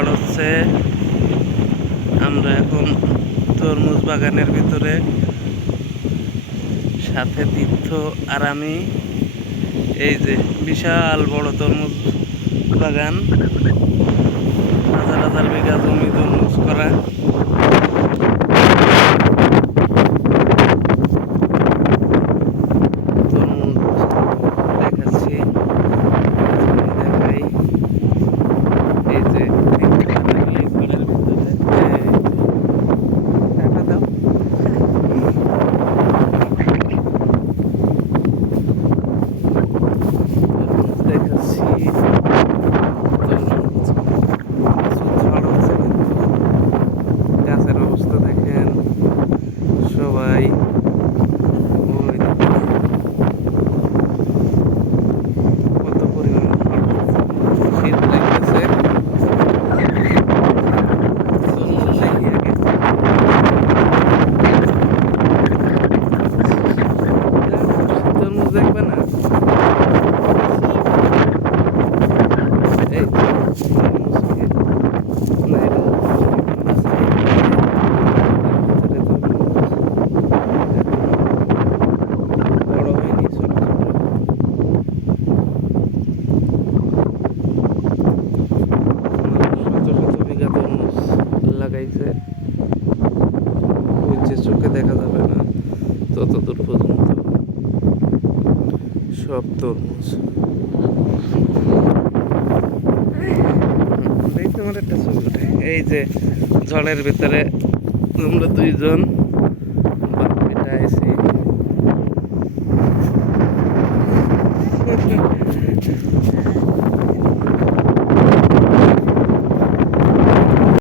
ঝড় হচ্ছে। আমরা এখন তরমুজ বাগানের ভিতরে, সাথে তীর্থ আর আমি। এই যে বিশাল বড় তরমুজ বাগান, হাজার হাজার বিঘা জমি তরমুজ করা। তরমুজ দেখাচ্ছি, দেখাই। এই যে ঘরের ভিতরে টাকা দাও। দেখাচ্ছি ঝড় হচ্ছে, কিন্তু গাছের অবস্থা দেখেন সবাই। ওই দেখেন কত পরিমাণ শীত লাগতেছে। তরমুজ দেখি আগে। তরমুজ দেখবে না? এই তরমুজকে না, এটা বড় হয়নি, ছোট ছোট। শত শত বিঘা তরমুজ লাগাইছে, ওই যে চোখে দেখা যাবে না ততদূর পর্যন্ত সব তরমুজ। তোমার একটা ছবি ওঠে। এই যে ঝড়ের ভিতরে আমরা দুইজন বাপ বেটা এসে